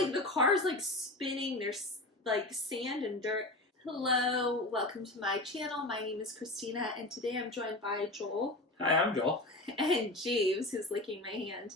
like the car's like spinning. There's like sand and dirt. Hello, welcome to my channel. My name is Christina, and today I'm joined by Joel. Hi, I'm Joel. And James, who's licking my hand.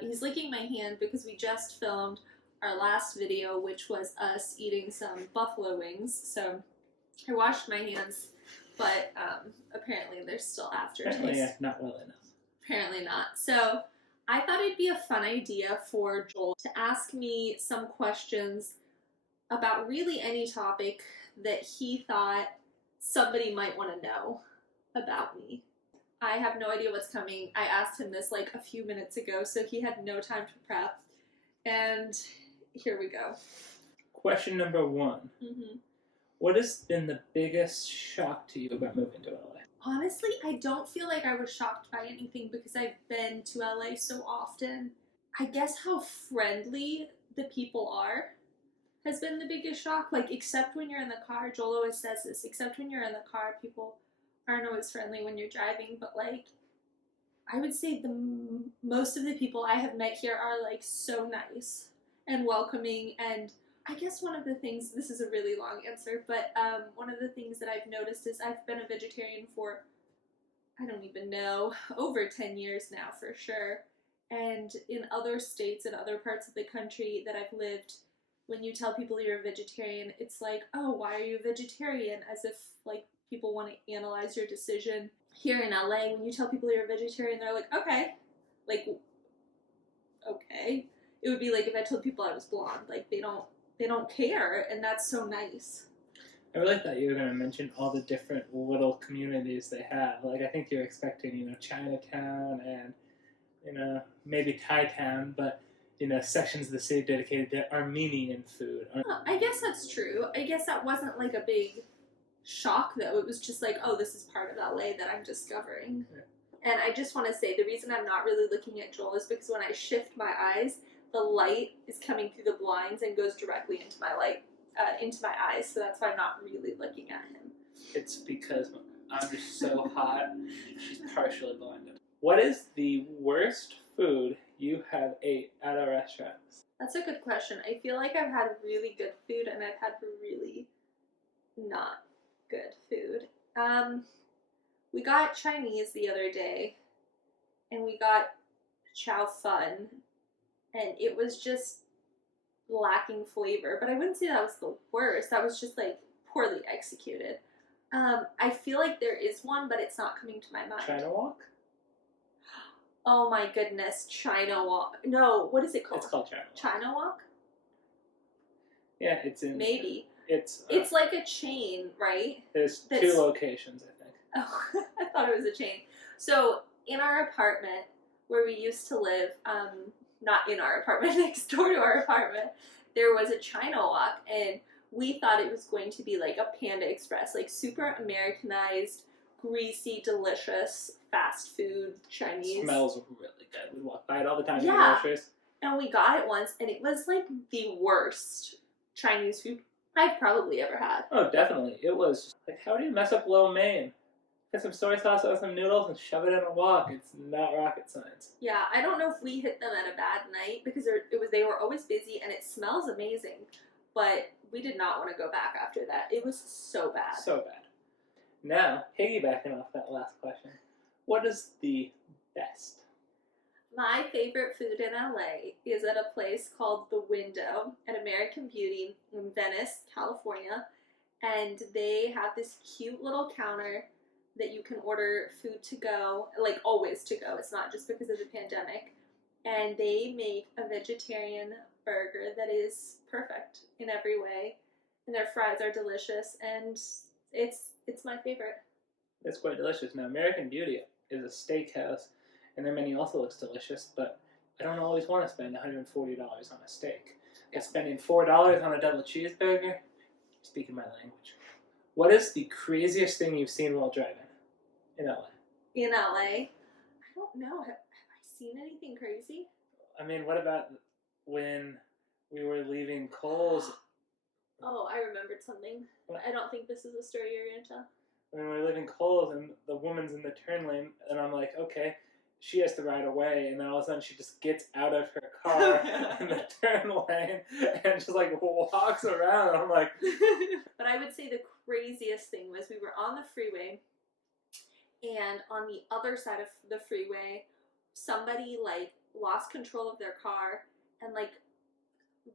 He's licking my hand because we just filmed our last video, which was us eating some buffalo wings. So I washed my hands, but apparently there's still aftertaste. Apparently not well enough. Apparently not. So I thought it'd be a fun idea for Joel to ask me some questions about really any topic that he thought somebody might want to know about me. I have no idea what's coming. I asked him this like a few minutes ago, so he had no time to prep. And here we go. Question number one. What has been the biggest shock to you about moving to LA? Honestly, I don't feel like I was shocked by anything because I've been to LA so often. I guess how friendly the people are has been the biggest shock. Like, except when you're in the car, Joel always says this, except when you're in the car, people aren't always friendly when you're driving, but like, I would say most of the people I have met here are like so nice and welcoming. And I guess one of the things, this is a really long answer, but one of the things that I've noticed is I've been a vegetarian for, I don't even know, over 10 years now for sure. And in other states and other parts of the country that I've lived, when you tell people you're a vegetarian, it's like, oh, why are you a vegetarian? As if like people want to analyze your decision. Here in LA, when you tell people you're a vegetarian, they're like, okay. Like, okay. It would be like if I told people I was blonde. Like, they don't care, and that's so nice. I really thought you were going to mention all the different little communities they have. Like, I think you're expecting, Chinatown and, maybe Thai Town, but, sections of the city dedicated to Armenian food. I guess that's true. I guess that wasn't like a big shock, though. It was just like, oh, this is part of LA that I'm discovering. Yeah. And I just want to say, the reason I'm not really looking at Joel is because when I shift my eyes, the light is coming through the blinds and goes directly into my eyes, so that's why I'm not really looking at him. It's because I'm just so hot, she's partially blinded. What is the worst food you have ate at a restaurant? That's a good question. I feel like I've had really good food and I've had really not good food. We got Chinese the other day, and we got chow fun, and it was just lacking flavor, but I wouldn't say that was the worst. That was just like poorly executed. I feel like there is one, but it's not coming to my mind. China Walk? Oh my goodness, China Walk. No, what is it called? It's called China Walk. China Walk? Yeah, it's in... Maybe. It's like a chain, right? There's 2 locations, I think. Oh, I thought it was a chain. So, in our apartment, where we used to live, not in our apartment, next door to our apartment, there was a China Walk, and we thought it was going to be like a Panda Express, like super Americanized, greasy, delicious, fast food Chinese. It smells really good. We walk by it all the time. Yeah, and we got it once, and it was like the worst Chinese food I've probably ever had. Oh, definitely. It was like, how do you mess up lo mein? Get some soy sauce on some noodles and shove it in a wok. It's not rocket science. Yeah, I don't know if we hit them at a bad night because they were always busy and it smells amazing, but we did not want to go back after that. It was so bad. So bad. Now, piggybacking off that last question, what is the best? My favorite food in LA is at a place called The Window at American Beauty in Venice, California, and they have this cute little counter that you can order food to go, like always to go. It's not just because of the pandemic. And they make a vegetarian burger that is perfect in every way. And their fries are delicious, and it's my favorite. It's quite delicious. Now, American Beauty is a steakhouse, and their menu also looks delicious, but I don't always want to spend $140 on a steak. And spending $4 on a double cheeseburger, speaking my language. What is the craziest thing you've seen while driving in LA? In LA? I don't know. Have I seen anything crazy? I mean, what about when we were leaving Kohl's? Oh, I remembered something. What? I don't think this is a story you're going to tell. When we were leaving Kohl's and the woman's in the turn lane, and I'm like, okay, she has to ride away, and then all of a sudden she just gets out of her car in the turn lane and just like walks around. I'm like, but I would say the craziest thing was we were on the freeway, and on the other side of the freeway, somebody like lost control of their car and like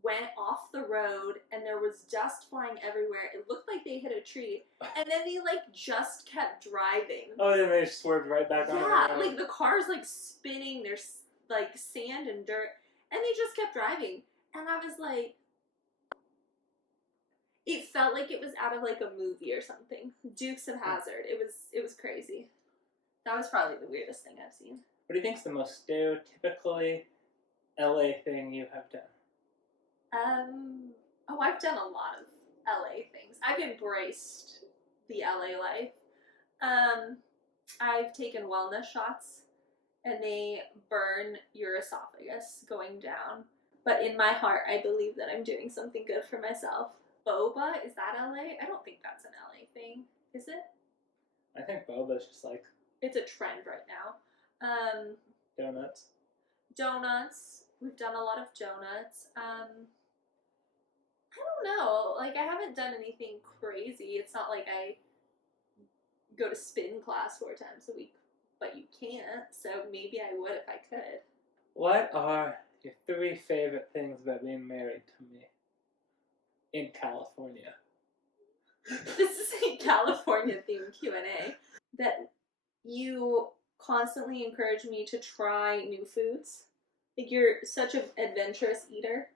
went off the road, and there was dust flying everywhere. It looked like they hit a tree, and then they like just kept driving. oh, then they swerved right back on the Yeah, road. like the car's like spinning. There's like sand and dirt, and they just kept driving. And I was like, it felt like it was out of like a movie or something. Dukes of Hazzard. It was crazy. That was probably the weirdest thing I've seen. What do you think's the most stereotypically LA thing you have done? Oh, I've done a lot of LA things. I've embraced the LA life. I've taken wellness shots, and they burn your esophagus going down. But in my heart, I believe that I'm doing something good for myself. Boba, is that LA? I don't think that's an LA thing. Is it? I think boba's just like It's a trend right now. donuts. Donuts. We've done a lot of donuts. I don't know. Like, I haven't done anything crazy. It's not like I go to spin class 4 times a week, but you can't. So maybe I would if I could. What are your 3 favorite things about being married to me in California? This is a California themed Q&A. That you constantly encourage me to try new foods. Like, you're such an adventurous eater.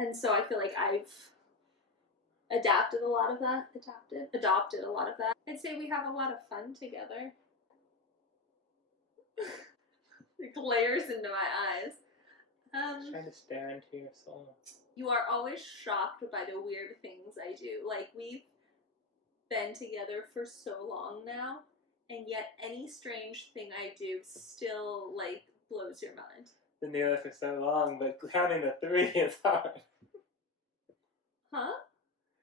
And so I feel like I've adopted a lot of that. I'd say we have a lot of fun together. It glares into my eyes. Trying to stare into your soul. You are always shocked by the weird things I do. Like, we've been together for so long now, and yet any strange thing I do still, like, blows your mind. Been together for so long, but counting to 3 is hard. Huh?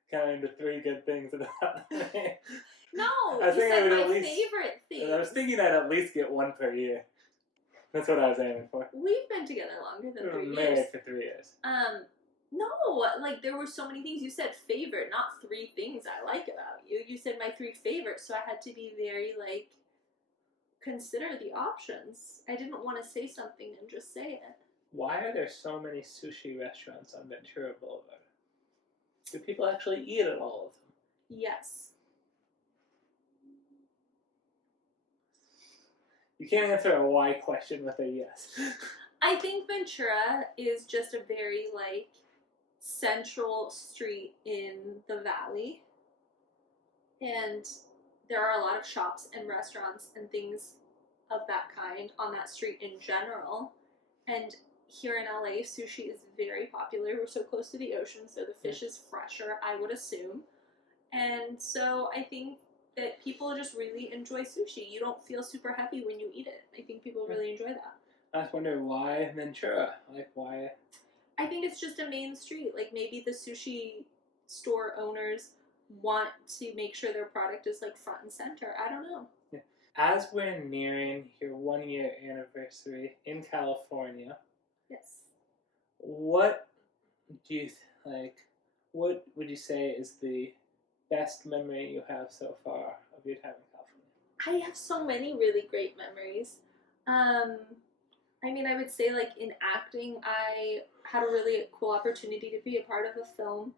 Counting to 3 good things about me. No, I you think I said would my at least- favorite thing. I was thinking I'd at least get 1 per year. That's what I was aiming for. We've been together longer than We were 3 married years. for 3 years. No, like, there were so many things. You said favorite, not 3 things I like about you. You said my 3 favorites, so I had to be very, like, consider the options. I didn't want to say something and just say it. Why are there so many sushi restaurants on Ventura Boulevard? Do people actually eat at all of them? Yes. You can't answer a why question with a yes. I think Ventura is just a very, like, central street in the valley. And there are a lot of shops and restaurants and things of that kind on that street in general. And here in LA, sushi is very popular. We're so close to the ocean, so the fish is fresher, I would assume. And so I think that people just really enjoy sushi. You don't feel super heavy when you eat it. I think people really enjoy that. I just wonder why Ventura? Like, why? I think it's just a main street. Like, maybe the sushi store owners want to make sure their product is, like, front and center. I don't know. Yeah. As we're nearing your 1-year anniversary in California, Yes. what do you like? What would you say is the best memory you have so far of your time in California? I have so many really great memories. I mean, I would say, like, in acting, I had a really cool opportunity to be a part of a film.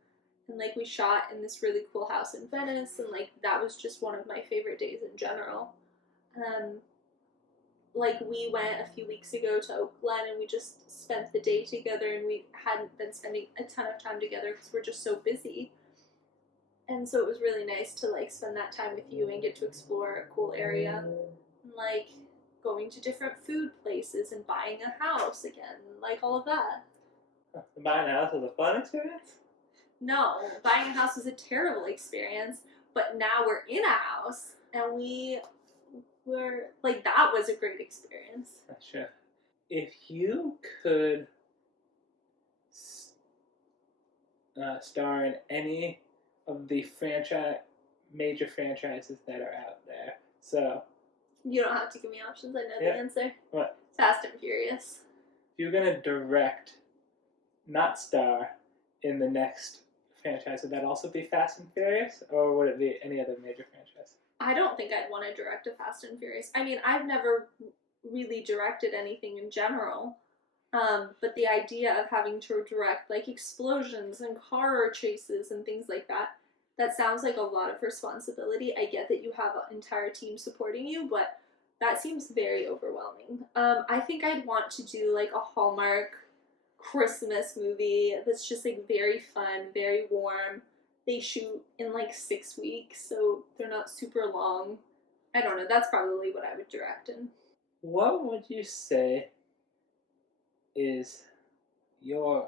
And, like, we shot in this really cool house in Venice. And, like, that was just one of my favorite days in general. Like, we went a few weeks ago to Oak Glen, and we just spent the day together. And we hadn't been spending a ton of time together because we're just so busy. And so it was really nice to, like, spend that time with you and get to explore a cool area. And, like, going to different food places and buying a house again. Like, all of that. Buying a house was a fun experience? No, buying a house was a terrible experience. But now we're in a house, and we were, like, that was a great experience. Sure. If you could star in any of the major franchises that are out there, so You don't have to give me options. I know Yeah. the answer. What? Fast and Furious. If you're gonna direct, not star, in the next franchise, would that also be Fast and Furious, or would it be any other major franchise? I don't think I'd want to direct a Fast and Furious. I mean, I've never really directed anything in general. But the idea of having to direct like explosions and car chases and things like that, that sounds like a lot of responsibility. I get that you have an entire team supporting you, but that seems very overwhelming. I think I'd want to do like a Hallmark Christmas movie that's just like very fun, very warm. They shoot in like 6 weeks, so they're not super long. I don't know. That's probably what I would direct in. What would you say is your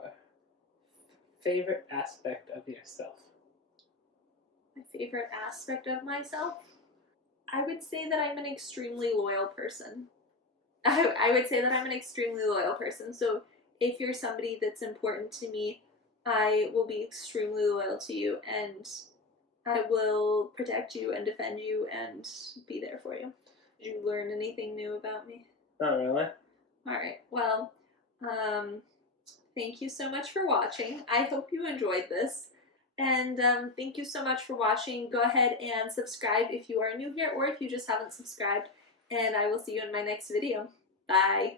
favorite aspect of yourself? My favorite aspect of myself? I would say that I'm an extremely loyal person. I would say that I'm an extremely loyal person. So if you're somebody that's important to me, I will be extremely loyal to you, and I will protect you and defend you and be there for you. Did you learn anything new about me? Not really. Alright, well, thank you so much for watching. I hope you enjoyed this. And thank you so much for watching. Go ahead and subscribe if you are new here or if you just haven't subscribed. And I will see you in my next video. Bye!